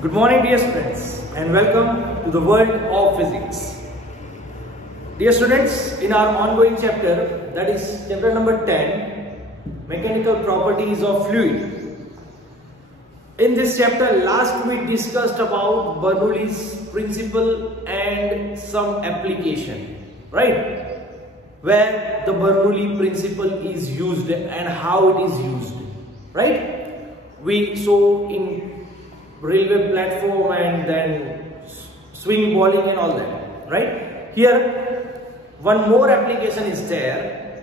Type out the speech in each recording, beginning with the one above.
Good morning dear students and welcome to the world of physics. Dear students, in our ongoing chapter, that is chapter number 10, mechanical properties of fluid. In this chapter last we discussed about Bernoulli's principle and some application, right? Where the Bernoulli principle is used and how it is used, right? We saw in railway platform and then swing bowling and all that, right? Here one more application is there.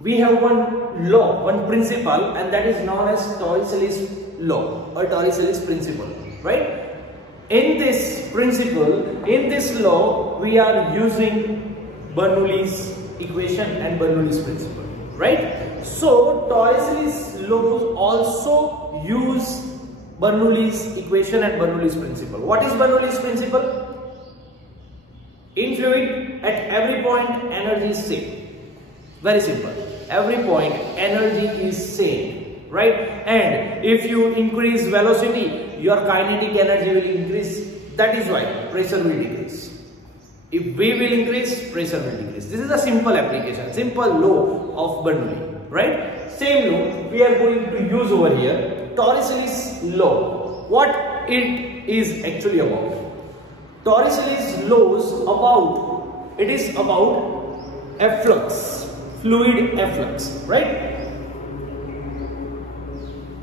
We have one law, one principle, and that is known as Torricelli's law or Torricelli's principle, right? In this principle, in this law, we are using Bernoulli's equation and Bernoulli's principle, right? So Torricelli's laws also use Bernoulli's equation and Bernoulli's principle. What is Bernoulli's principle? In fluid, at every point energy is same. Very simple. Every point energy is same, right? And if you increase velocity, your kinetic energy will increase. That is why pressure will decrease. If we will increase, pressure will decrease. This is a simple application, simple law of Bernoulli, right? Same law we are going to use over here. Torricelli's law, what it is actually about. Torricelli's laws it is about efflux, fluid efflux, right?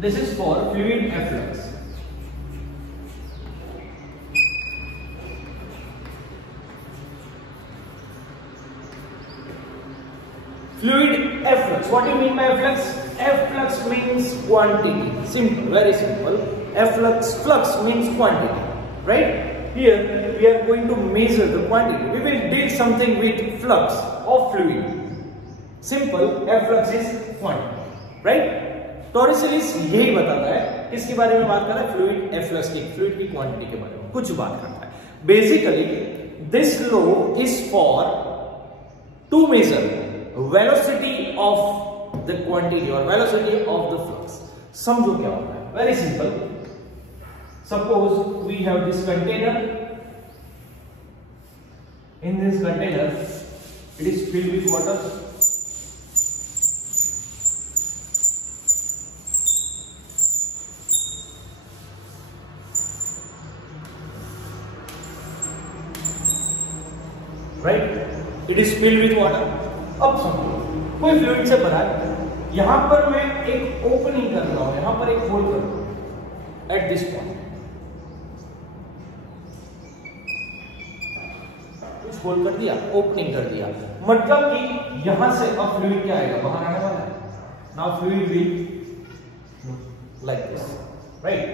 This is for fluid efflux. Fluid efflux. What do you mean by efflux? Efflux means quantity. Simple, very simple. Flux means quantity, right? Here we are going to measure the quantity. We will deal something with flux of fluid. Simple, efflux is quantity, right? Torricelli's यही बताता है, किसके बारे में बात कर रहा है? फ्लूइड एफ्लक्स की, फ्लूइड की क्वांटिटी के बारे में कुछ बात करता है. Basically, this law is for to measure velocity of the quantity or velocity of the flux. समझो क्या होता है? Very simple. Suppose we have this container. In this container, it is filled with water. Right? It is filled with water. अब समझो कोई fluid से भरा है, यहां पर मैं एक ओपनिंग कर रहा हूं, यहां पर एक होल कर रहा हूं एट दिस पॉइंट, कुछ होल कर दिया, ओपनिंग कर दिया, मतलब कि यहां से अब फ्लूइड क्या आएगा, बाहर आने वाला है. Now fluid will like this, right?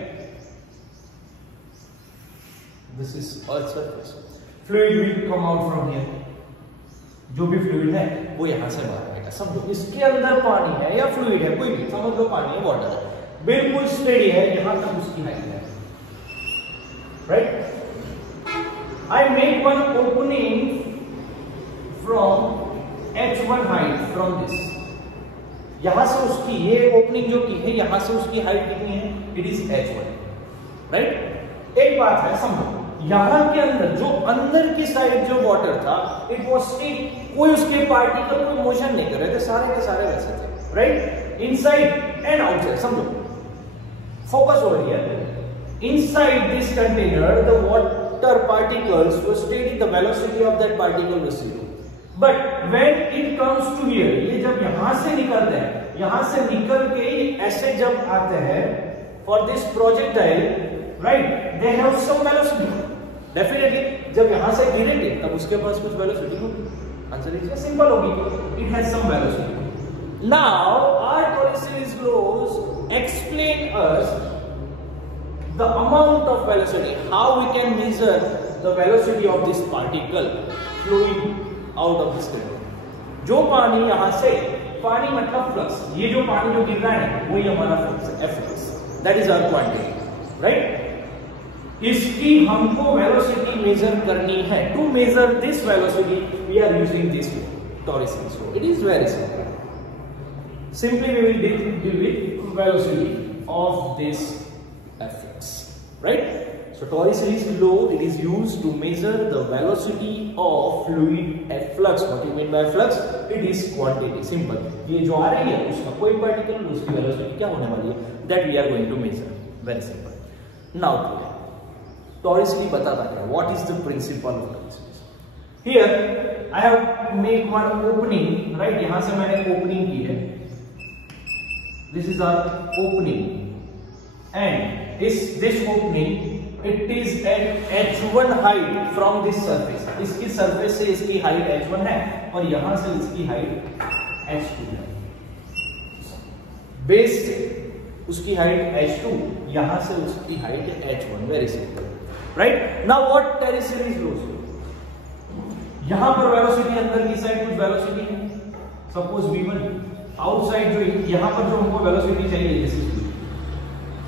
This is earth surface. Fluid will come out from here. जो भी फ्लूइड है वो यहां से बाहर आएगा. समझो इसके अंदर पानी है या फ्लूइड है, कोई भी समझ लो, पानी है, वाटर है, बिल्कुल स्टेडी है, यहां तक उसकी हाइट है, right? I make one opening from h1 height from this. यहां से उसकी ये ओपनिंग जो की है, यहां से उसकी हाइट कितनी है? It is h1, right? एक बात है, समझो यहां के अंदर जो अंदर की साइड जो वाटर था, इट वाज स्टेडी. कोई उसके पार्टिकल को मोशन नहीं कर रहे थे, सारे के सारे वैसे थे, राइट? Inside and outside. समझो, focus over here. Inside this container the water particles were steady, the velocity of that particle was zero. But when it comes to here, ये जब यहां से निकलते हैं, यहां से निकल के ऐसे जब आते हैं for this projectile, right? They have some velocity. Definitely, जब यहां से गिरेंगे तब उसके पास कुछ वेलोसिटी होगी. आंसर इज सिंपल होगी. It has some velocity. Now, our Torricelli's laws explain us the amount of velocity. How we can measure the velocity of this particle flowing out of this container. जो पानी यहां से, पानी मतलब flux, ये जो पानी जो गिर रहा है वही हमारा फ्लक्स है, Fx. That is our quantity, right? इसकी हमको वेलोसिटी मेजर करनी है. To measure this velocity we are using this Torricelli's law. It is very simple. Simply we will deal with velocity of this Fx, right? So Torricelli's law, it is used to measure the velocity of fluid at flux. What you mean by flux? It is quantity. Simple. ये जो आ रही है उसका कोई particle, उसकी velocity क्या होने वाली है? That we are going to measure. Very simple. Now Torricelli बताता है what is the principle of Torricelli. Here I have made one opening, right? यहाँ से मैंने opening की है. This is our opening, and this opening it is at h1 height from this surface. इसकी surface से इसकी height h1 है और यहां से इसकी height h2 है. बेस से उसकी height h2, यहां से उसकी height h1. Very simple, right? Now what Torricelli's law? यहां पर वेलोसिटी अंदर की साइड कुछ वेलोसिटी है, सपोज v1. आउटसाइड जो यहां पर जो हमको वेलोसिटी चाहिए, this is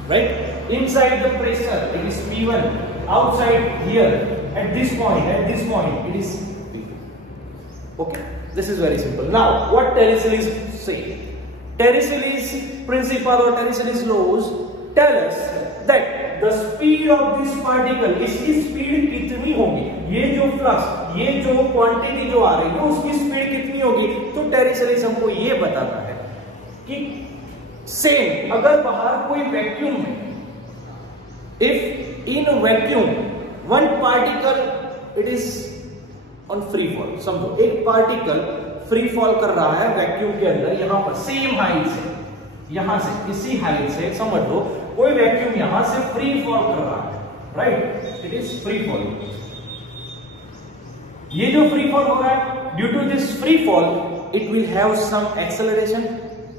right? Inside the pressure it is P1, outside here at this point it is P2. Okay, this is very simple. Now what Torricelli's say? Torricelli's principle or Torricelli's laws tell us that the speed of this particle, इसकी speed कितनी होगी, ये जो flux, ये जो quantity जो आ रही है उसकी स्पीड कितनी होगी. तो Torricelli's हमको ये बताता है कि सेम अगर बाहर कोई वैक्यूम है, if in vacuum one particle it is on free fall. समझो एक पार्टिकल फ्री फॉल कर रहा है वैक्यूम के अंदर, यहां पर सेम हाइट से, यहां से इसी हाइट से समझ लो कोई वैक्यूम यहां से फ्री फॉल कर रहा है, right? It is free fall. ये जो फ्री फॉल हो रहा है, due to this free fall it will have some acceleration.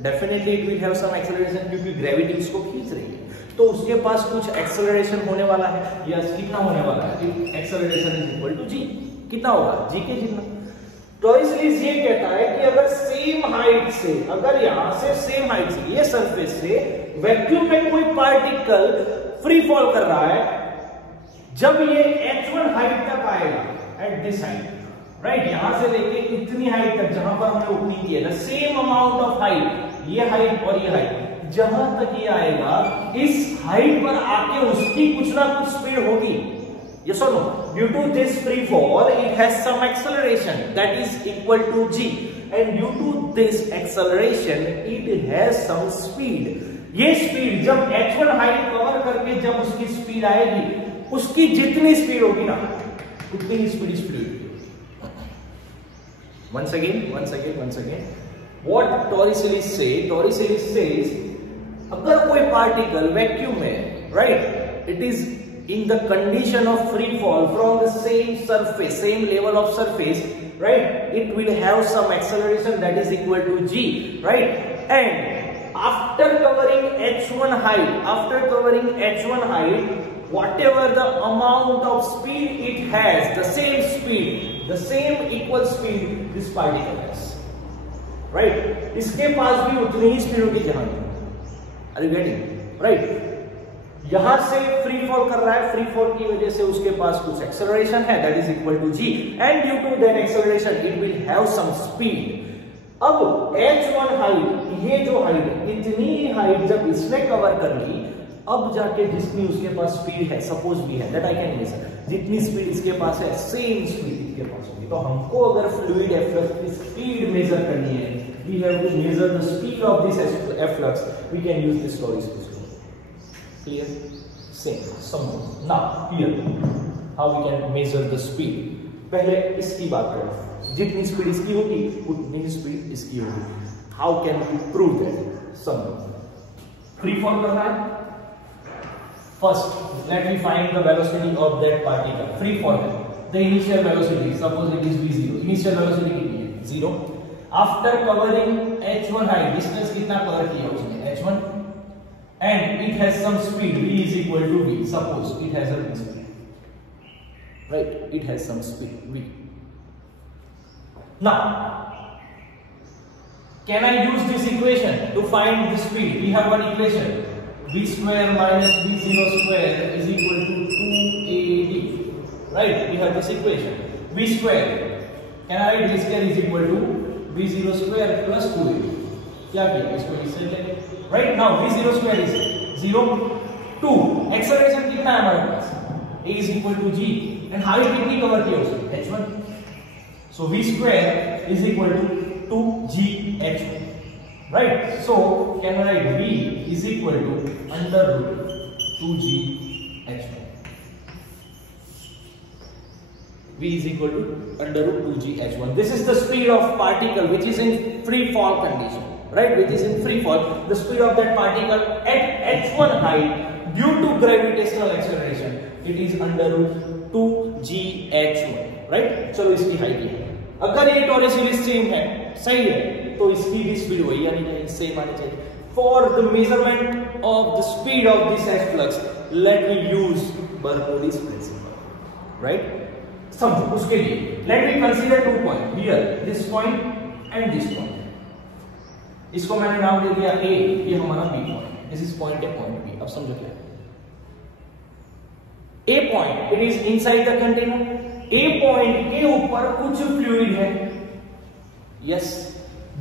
Definitely it will have some acceleration क्योंकि ग्रेविटी इसको खींच रही है, तो उसके पास कुछ एक्सेलरेशन होने वाला है. यस, कितना होने वाला है? एक्सेलरेशन इज इक्वल टू जी. कितना होगा? जी के जितना. Torricelli ये कहता है कि अगर सेम हाइट से, अगर यहां से सेम हाइट से ये सरफेस से वैक्यूम में कोई पार्टिकल फ्री फॉल कर रहा है, जब ये h1 हाइट तक आएगा एट दिस हाइट, राइट? यहां से लेके इतनी हाइट तक जहां पर हमने ओपनिंग की है, the same amount of height, ये हाइट और ये हाइट, जहां तक ये आएगा इस हाइट पर आके उसकी कुछ ना कुछ स्पीड होगी. Yes or no? Due to this free fall, it has some acceleration that is equal to g, and due to this acceleration, it has some speed. ये स्पीड जब h1 हाइट कवर करके जब उसकी speed आएगी, उसकी जितनी speed होगी ना उतनी ही स्पीड होगी. Once again. What Torricelli say? Torricelli says, अगर कोई पार्टिकल वैक्यूम में, right, it is in the condition of free fall from the same surface, same level of surface, right, it will have some acceleration that is equal to g, right? And after covering h1 height, whatever the amount of speed it has, the same equal speed this particle has, right? इसके पास भी उतनी ही speed होगी जहां. Are you getting? Right? यहां से free fall कर रहा है, फ्री फॉल की वजह से उसके पास कुछ एक्सेलरेशन है that is equal to g, and due to that acceleration it will have some speed. अब h1 हाइट, ये जो हाइट है, इतनी हाइट जब इसने कवर कर ली, अब जाके जितनी उसके पास स्पीड है, सपोज भी है दैट आई कैन मेजर, जितनी स्पीड इसके पास है सेम स्पीड इसके पास होगी. तो हमको अगर फ्लूइड एफ्लक्स की स्पीड मेजर करनी है, we have to measure the speed of this efflux. We can use this Torricelli. Clear? Same. Now here how we can measure the speed. पहले इसकी बात करें, जितनी स्पीड इसकी होगी उतनी स्पीड इसकी होगी. How can we prove that? Free fall करना है. First, let me find the velocity of that particle. Free fall है. The initial velocity, suppose it is v0. Initial velocity कितनी है? 0. After covering h1 height, distance कितना cover किया उसने? h1. And it has some speed, v is equal to v. Suppose it has a v speed, right? It has some speed, v. Now, can I use this equation to find the speed? We have one equation, v square minus v0 square is equal to 2ad, right? We have this equation, v square. Can I write v square is equal to v0 square plus 2ad? क्या किया? इसको इससे ले, right? Now v0 square is 0. 2 acceleration कितना है हमारे पास? A is equal to G, and height कितनी cover की है उसने? h1. So v square is equal to 2g h1, right? So can I write v is equal to under root 2g h1. V is equal to under root 2g h1. This is the speed of particle which is in free fall condition, right? Which is in free fall. The speed of that particle at h1 height due to gravitational acceleration, it is under root 2g h1, right? चलो इसकी height है. अगर ये टॉरसियली same है, सही है, तो इसकी भी स्पीड वही आनी चाहिए, सेम आनी चाहिए. For the measurement of the speed of this S flux, let me use Bernoulli's principle, right? समझो उसके लिए. Let me consider 2 points here, this point and this point. इसको मैंने नाम दे दिया A, ये हमारा B point. This is point A, point B. अब समझो क्या? A point, it is inside the container. A point के ऊपर कुछ फ्लूइड है. Yes.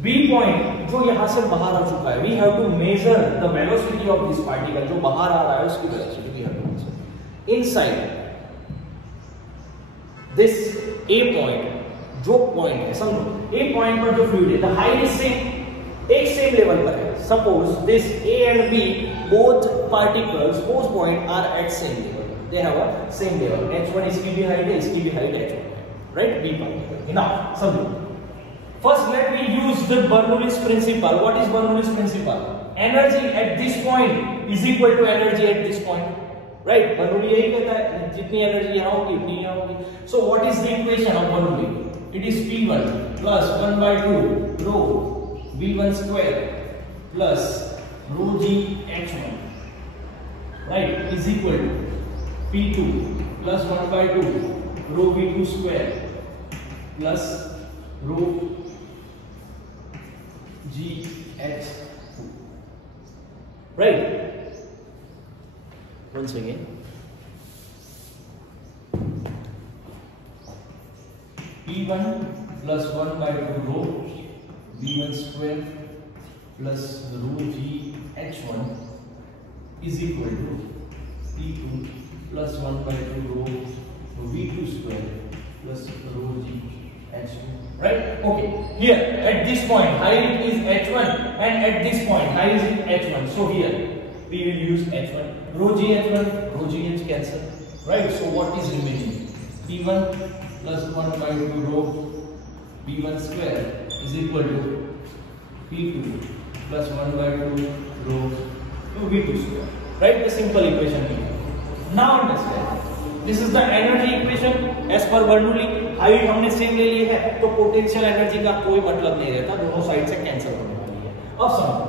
B point जो यहां से बाहर आ चुका है. We have to measure the velocity of this particle. जो बाहर आ रहा है उसकी velocity we have to measure. Inside this A point, जो point है, समझो A point पर जो फ्लूइड है, the height is same, एक सेम लेवल पर है. Suppose this A and B both particles, both point are at same level. They have a same level. H1 इसकी भी height है, इसकी भी height H1 है, right? B particle. Now, समझो. First, let me use the Bernoulli's principle. What is Bernoulli's principle? Energy at this point is equal to energy at this point, right? Bernoulli यही कहता है, जितनी energy यहाँ होगी उतनी यहाँ होगी. So, what is the equation of Bernoulli? It is P1 plus 1/2 rho V1 square plus rho G H1, right? Is equal to P2 plus 1/2 rho V2 square plus rho G H2, right? Once again, P1 plus 1/2 rho V1 square plus rho G H1 is equal to P2 plus 1/2 rho V2 square plus rho G H2, right? Okay, here at this point height is H1 and at this point height is H1. So here we will use H1. Rho G H1, rho G H cancel, right? So what is remaining? P1 plus 1/2 rho V1 square is equal to P2 plus 1/2 rho V2 square, right? The simple equation here. Now understand, this is the energy equation as per Bernoulli. Height हमने same ले ली है, तो potential energy का कोई मतलब नहीं रहता, दोनों साइड से कैंसिल होने वाली है. अब समझो,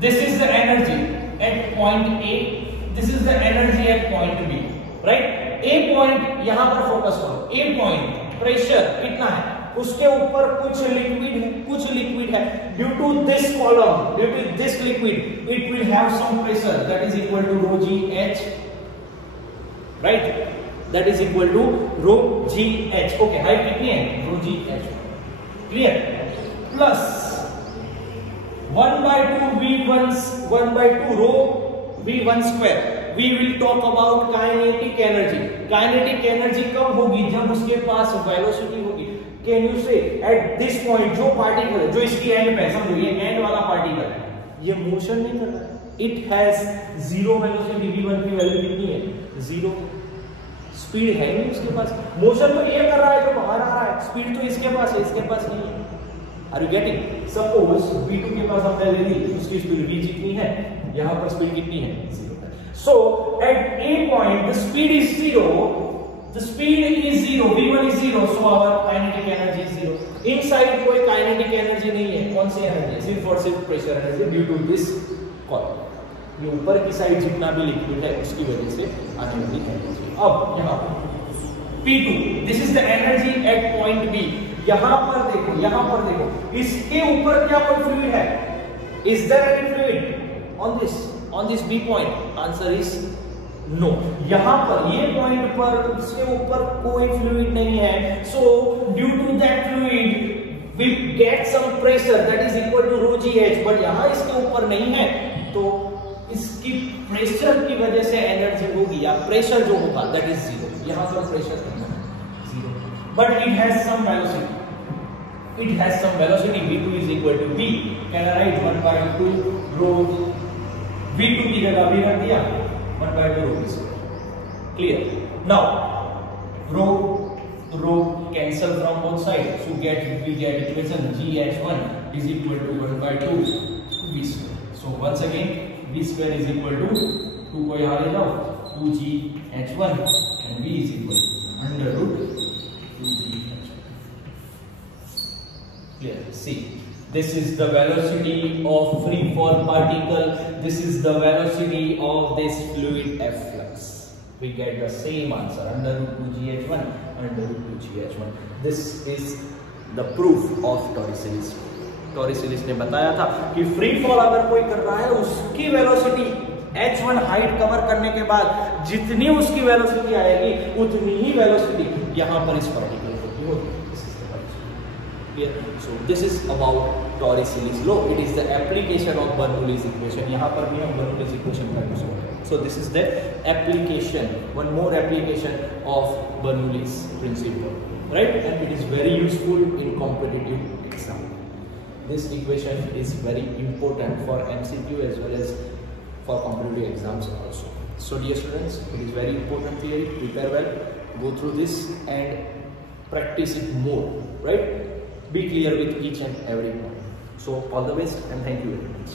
this is the energy at point A, this is the energy at point B, right? A point यहां पर फोकस करो. ए पॉइंट प्रेशर कितना है? उसके ऊपर कुछ लिक्विड है. Due to this column, due to this liquid, it will have some pressure that is equal to rho G H, right? That is equal to rho G H. Okay, height कितनी है? Rho G H. Clear? Plus 1/2 1/2 rho V1 square. We will talk about kinetic energy. Kinetic energy कब होगी? जब उसके पास velocity होगी. Can you say at this point जो particle है, जो इसकी end पे, समझो ये end वाला particle है, ये motion नहीं कर रहा है. It has zero velocity. V1 की वैल्यू कितनी है? 0. स्पीड है नहीं उसके पास. मोशन तो ये कर रहा है जो बाहर आ रहा है, स्पीड तो इसके पास है, इसके पास नहीं है. Are you getting? Suppose V2 के पास हमने ले ली, उसकी स्पीड V कितनी है, यहां पर स्पीड कितनी है? 0. So at a point the speed is 0, the speed is 0, V1 is 0, so our kinetic energy is 0. Inside कोई काइनेटिक एनर्जी नहीं है. कौन सी एनर्जी? सिर्फ और सिर्फ pressure energy due to this column. ये ऊपर की साइड जितना भी लिक्विड है उसकी वजह से आने वाली एनर्जी. अब यहाँ P2, this is the energy at point B. यहां पर देखो, इसके ऊपर क्या कोई फ्लूइड है? Is there any fluid on this B point? Answer is no. यहां पर ये पॉइंट पर इसके ऊपर कोई फ्लूइड नहीं है. So due to that fluid we get some pressure that is equal to rho G H. But यहां इसके ऊपर नहीं है, तो इसकी प्रेशर की वजह से एनर्जी होगी या प्रेशर जो होगा दैट इज जीरो। यहां पर प्रेशर कितना है? Zero. But it has some velocity, it has some velocity v2 is equal to v, can I write 1/2 rho v2 की जगह v रख दिया 1/2 rho v square, clear? Now rho cancel from both sides, so we get equation gh1 is equal to 1/2 v square. So once again v square is equal to 2 को यहाँ ले जाओ 2gh1 and v is equal to under root 2gh1. See, this is the velocity of free fall particle. This is the velocity of this fluid efflux. We get the same answer under root 2gh1 under root 2gh1. This is the proof of Torricelli's. Torricelli ने बताया था कि free fall अगर कोई कर रहा है उसकी वेलोसिटी h1 हाइट कवर करने के बाद जितनी उसकी वेलोसिटी आएगी उतनी ही वेलोसिटी यहाँ पर इस पार्टिकल को होगी। So this is about Torricelli's law. It is the application of Bernoulli's equation. यहाँ पर भी हम Bernoulli's equation का यूज करेंगे. So this is the application, one more application of Bernoulli's principle, right? And it is very useful in competitive exam. This equation is very important for MCQ as well as for competitive exams also. So dear students, it is very important theory. Prepare well, go through this and practice it more, right? Be clear with each and every point. So all the best and thank you very much.